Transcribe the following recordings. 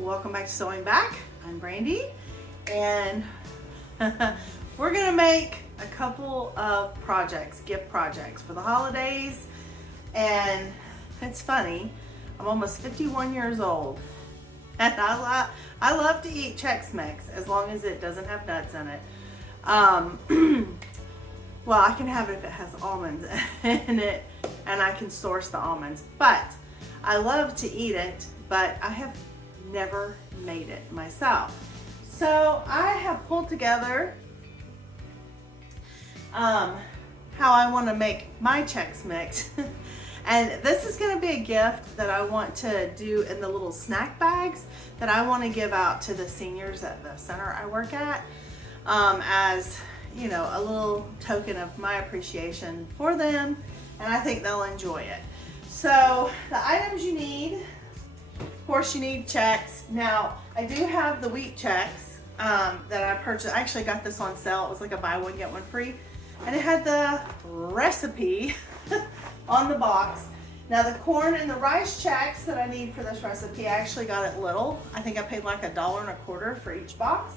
Welcome back to Sewing Back. I'm Brandy, and we're gonna make a couple of projects, gift projects for the holidays. And it's funny, I'm almost 51 years old, and I love to eat Chex Mix as long as it doesn't have nuts in it. Well, I can have it if it has almonds in it, and I can source the almonds. But I love to eat it, but I have never made it myself. So I have pulled together how I want to make my Chex Mix. And this is going to be a gift that I want to do in the little snack bags that I want to give out to the seniors at the center I work at, as you know, a little token of my appreciation for them, and I think they'll enjoy it. So the items you need, of course you need Chex. Now I do have the wheat Chex that I purchased. I actually got this on sale. It was like a buy one get one free, and it had the recipe on the box. Now the corn and the rice Chex that I need for this recipe, I actually got it little. I think I paid like $1.25 for each box.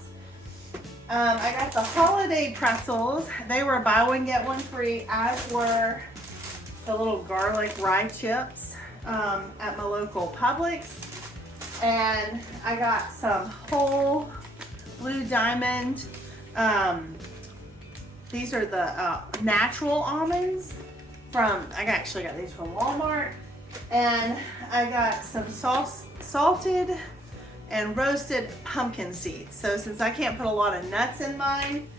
I got the holiday pretzels. They were buy one get one free, as were the little garlic rye chips at my local Publix. And I got some whole Blue Diamond. These are the natural almonds from, I actually got these from Walmart. And I got some salted and roasted pumpkin seeds. So since I can't put a lot of nuts in mine,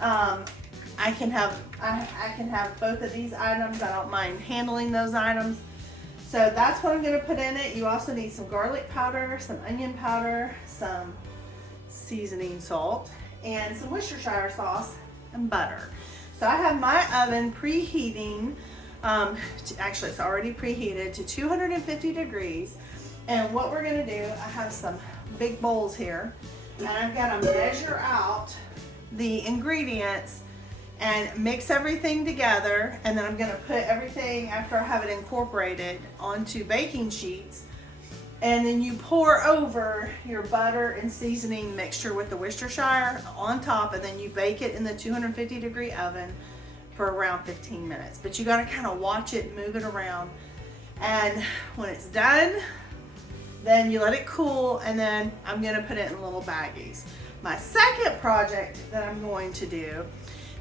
I can have both of these items. I don't mind handling those items. So that's what I'm gonna put in it. You also need some garlic powder, some onion powder, some seasoning salt, and some Worcestershire sauce and butter. So I have my oven preheating, actually it's already preheated to 250 degrees. And what we're gonna do, I have some big bowls here, and I'm gonna measure out the ingredients and mix everything together, and then I'm gonna put everything, after I have it incorporated, onto baking sheets, and then you pour over your butter and seasoning mixture with the Worcestershire on top, and then you bake it in the 250 degree oven for around 15 minutes. But you gotta kind of watch it, move it around, and when it's done, then you let it cool, and then I'm gonna put it in little baggies. My second project that I'm going to do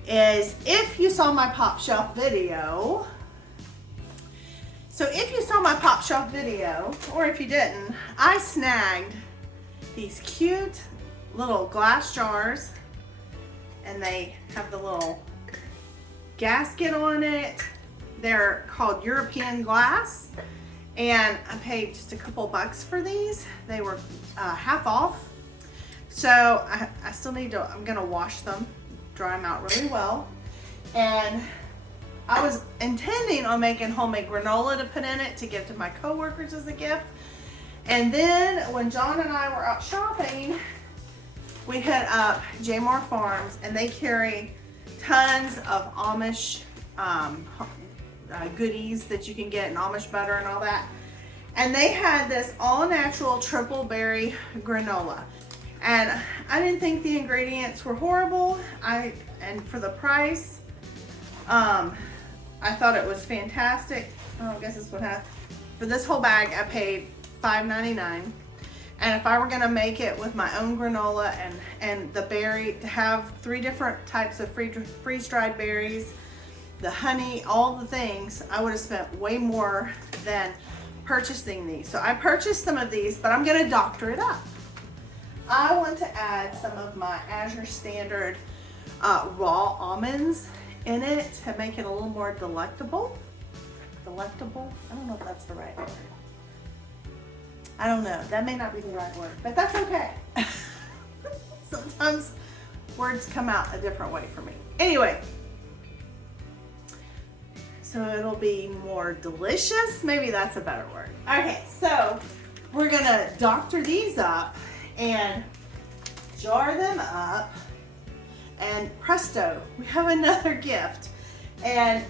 is, if you saw my Pop Shelf video, or if you didn't, I snagged these cute little glass jars, and they have the little gasket on it. They're called European glass. And I paid just a couple bucks for these. They were half off. So I still need to, I'm gonna wash them, dry them out really well. And I was intending on making homemade granola to put in it to give to my coworkers as a gift. And then when John and I were out shopping, we hit up Jaymar Farms, and they carry tons of Amish goodies that you can get, and Amish butter and all that. And they had this all natural triple berry granola, and I didn't think the ingredients were horrible. And for the price, I thought it was fantastic. Oh, I guess this one has, for this whole bag I paid $5.99. And if I were gonna make it with my own granola and the berry, to have 3 different types of freeze-dried berries, the honey, all the things, I would have spent way more than purchasing these. So I purchased some of these, but I'm gonna doctor it up. I want to add some of my Azure Standard raw almonds in it to make it a little more delectable. Delectable? I don't know if that's the right word. I don't know, that may not be the right word, but that's okay. Sometimes words come out a different way for me. Anyway, so it'll be more delicious. Maybe that's a better word. Okay, so we're gonna doctor these up and jar them up, and presto, we have another gift. And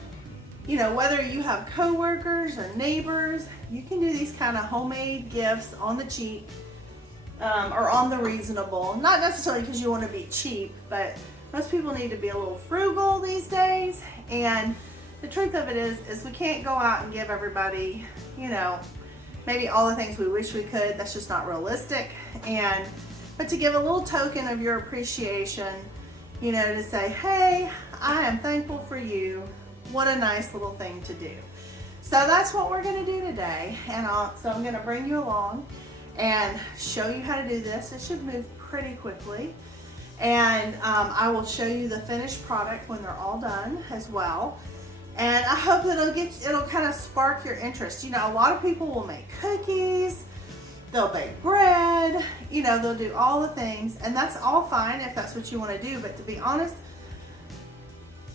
you know, whether you have coworkers or neighbors, you can do these kind of homemade gifts on the cheap or on the reasonable. Not necessarily because you want to be cheap, but most people need to be a little frugal these days. And the truth of it is we can't go out and give everybody, you know, maybe all the things we wish we could. That's just not realistic. But to give a little token of your appreciation, you know, to say, hey, I am thankful for you. What a nice little thing to do. So that's what we're going to do today. And so I'm going to bring you along and show you how to do this. It should move pretty quickly. And I will show you the finished product when they're all done as well. And I hope that it'll kind of spark your interest. You know, a lot of people will make cookies, they'll bake bread, you know, they'll do all the things, and that's all fine if that's what you want to do. But to be honest,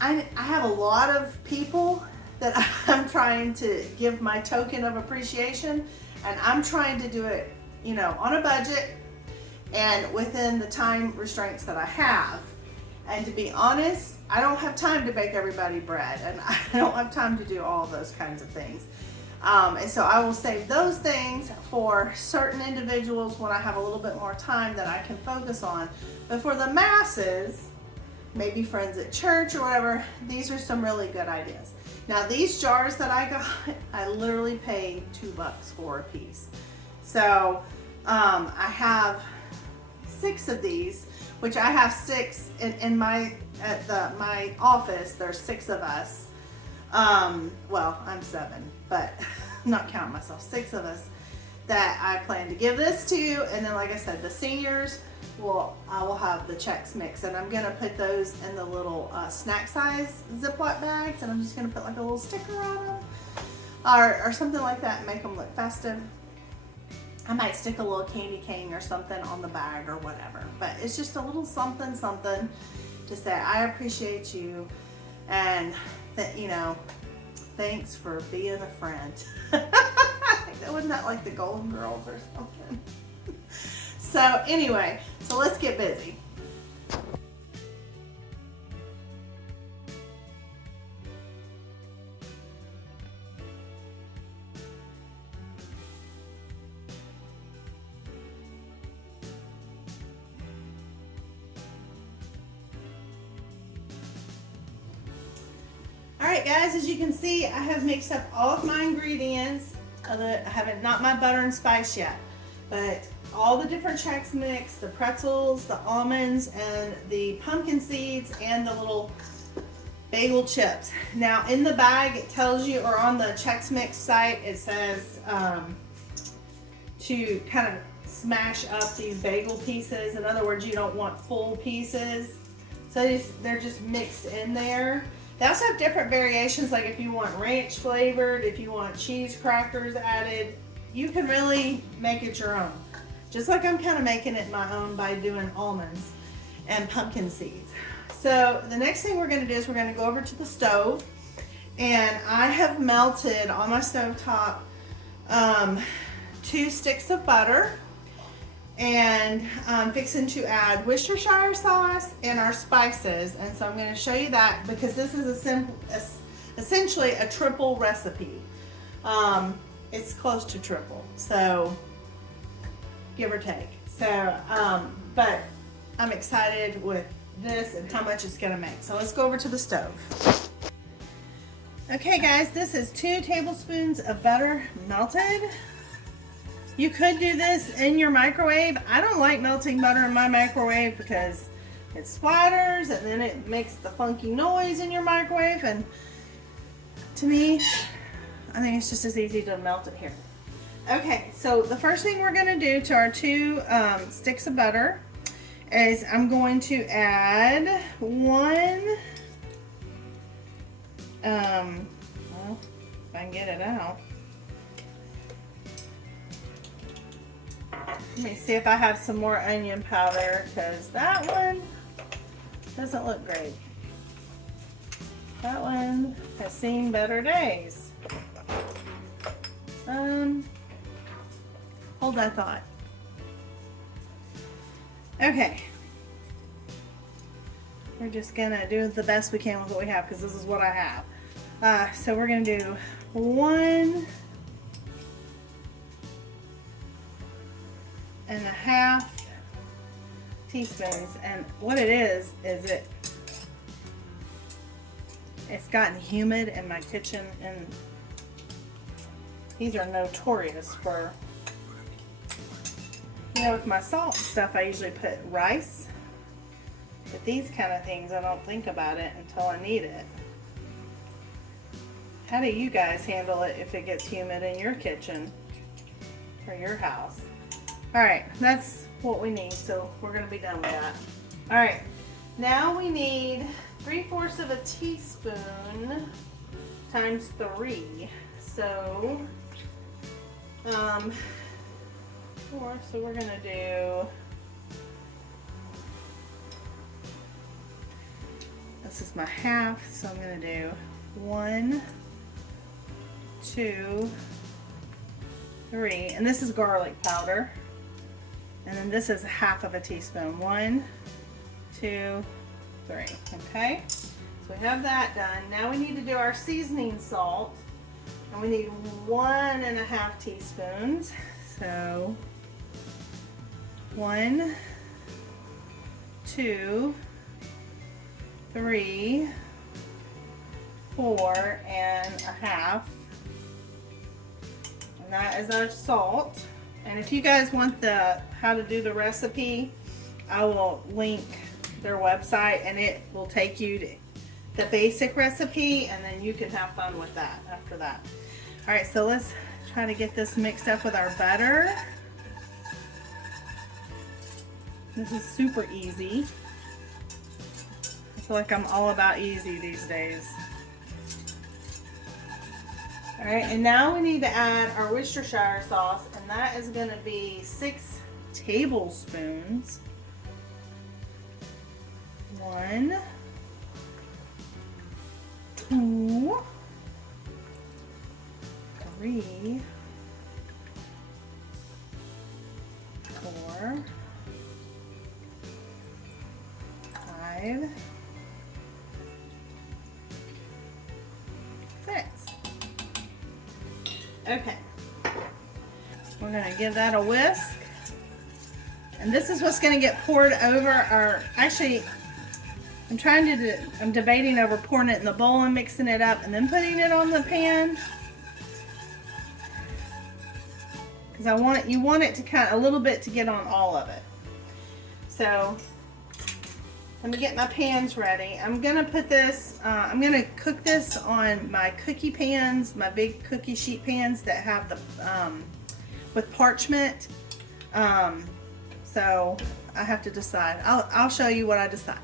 I have a lot of people that I'm trying to give my token of appreciation, and I'm trying to do it, you know, on a budget and within the time restraints that I have. And to be honest, I don't have time to bake everybody bread, and I don't have time to do all those kinds of things. And so I will save those things for certain individuals when I have a little bit more time that I can focus on. But for the masses, maybe friends at church or whatever, these are some really good ideas. Now these jars that I got, I literally paid $2 for a piece. So I have 6 of these, which I have 6 in my office. There's 6 of us. Well, I'm 7, but I'm not counting myself. 6 of us that I plan to give this to, and then like I said, the seniors I will have the Chex Mix, and I'm gonna put those in the little snack size Ziploc bags, and I'm just gonna put like a little sticker on them, or something like that, and make them look festive. I might stick a little candy cane or something on the bag or whatever, but it's just a little something to say I appreciate you, and that, you know, thanks for being a friend. Wasn't that like the Golden Girls or something? So anyway, so let's get busy. Alright guys, as you can see, I have mixed up all of my ingredients. I haven't, not my butter and spice yet, but all the different Chex Mix, the pretzels, the almonds, and the pumpkin seeds, and the little bagel chips. Now in the bag it tells you, or on the Chex Mix site, it says to kind of smash up these bagel pieces. In other words, you don't want full pieces. So they're just mixed in there. They also have different variations, like if you want ranch flavored, if you want cheese crackers added, you can really make it your own. Just like I'm kind of making it my own by doing almonds and pumpkin seeds. So the next thing we're going to do is we're going to go over to the stove, and I have melted on my stovetop 2 sticks of butter, and I'm fixing to add Worcestershire sauce and our spices. And so I'm going to show you that because this is essentially a triple recipe. It's close to triple, so give or take. So, but I'm excited with this and how much it's going to make. So let's go over to the stove. Okay guys, this is 2 tablespoons of butter melted. You could do this in your microwave. I don't like melting butter in my microwave because it splatters and then it makes the funky noise in your microwave, and to me, I think it's just as easy to melt it here. Okay, so the first thing we're going to do to our 2 sticks of butter is I'm going to add 1, well, if I can get it out. Let me see if I have some more onion powder, because that one doesn't look great. That one has seen better days. Hold that thought. Okay. We're just gonna do the best we can with what we have, because this is what I have. So we're gonna do 1.5 teaspoons. And what it is it's gotten humid in my kitchen, and these are notorious for, with my salt and stuff, I usually put rice. But these kind of things, I don't think about it until I need it. How do you guys handle it if it gets humid in your kitchen or your house? All right, that's what we need, so we're gonna be done with that. All right, now we need 3/4 of a teaspoon times 3. So, 4, so we're gonna do, this is my half, so I'm gonna do 1, 2, 3, and this is garlic powder. And then this is 1/2 teaspoon. 1, 2, 3. Okay, so we have that done. Now we need to do our seasoning salt, and we need 1.5 teaspoons. So 1, 2, 3, 4 and 1/2. And that is our salt. And if you guys want how to do the recipe, I will link their website, and it will take you to the basic recipe, and then you can have fun with that after that. All right, so let's try to get this mixed up with our butter. This is super easy. I feel like I'm all about easy these days. All right, and now we need to add our Worcestershire sauce, and that is going to be 6 tablespoons. 1, 2, 3, 4, 5, 6. Okay, we're going to give that a whisk, and this is what's going to get poured over our, actually I'm debating over pouring it in the bowl and mixing it up and then putting it on the pan, because you want it to kind of a little bit to get on all of it. So let me get my pans ready. I'm gonna put this, I'm gonna cook this on my cookie pans, my big cookie sheet pans that have the, with parchment. So I have to decide. I'll show you what I decide.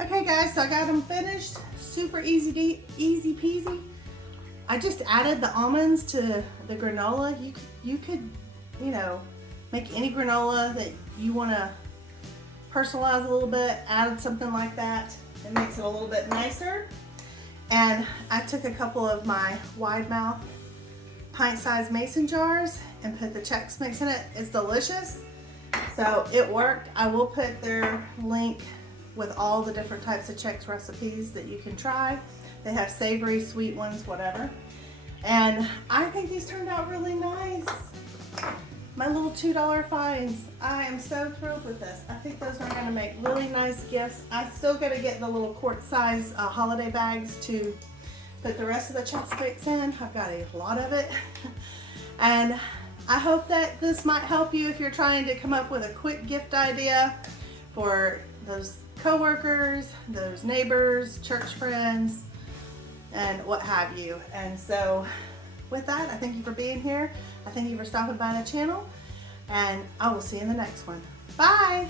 Okay guys, so I got them finished. Super easy peasy. I just added the almonds to the granola. You could, make any granola that you want to personalize a little bit, add something like that. It makes it a little bit nicer. And I took a couple of my wide mouth pint-sized mason jars and put the Chex Mix in it. It's delicious. So it worked. I will put their link with all the different types of Chex recipes that you can try. They have savory, sweet ones, whatever. And I think these turned out really nice. My little $2 finds. I am so thrilled with this. I think those are gonna make really nice gifts. I still gotta get the little quart size holiday bags to put the rest of the Chex Mix in. I've got a lot of it. And I hope that this might help you if you're trying to come up with a quick gift idea for those coworkers, those neighbors, church friends, and what have you. And so with that, I thank you for being here. I thank you for stopping by the channel, and I will see you in the next one. Bye.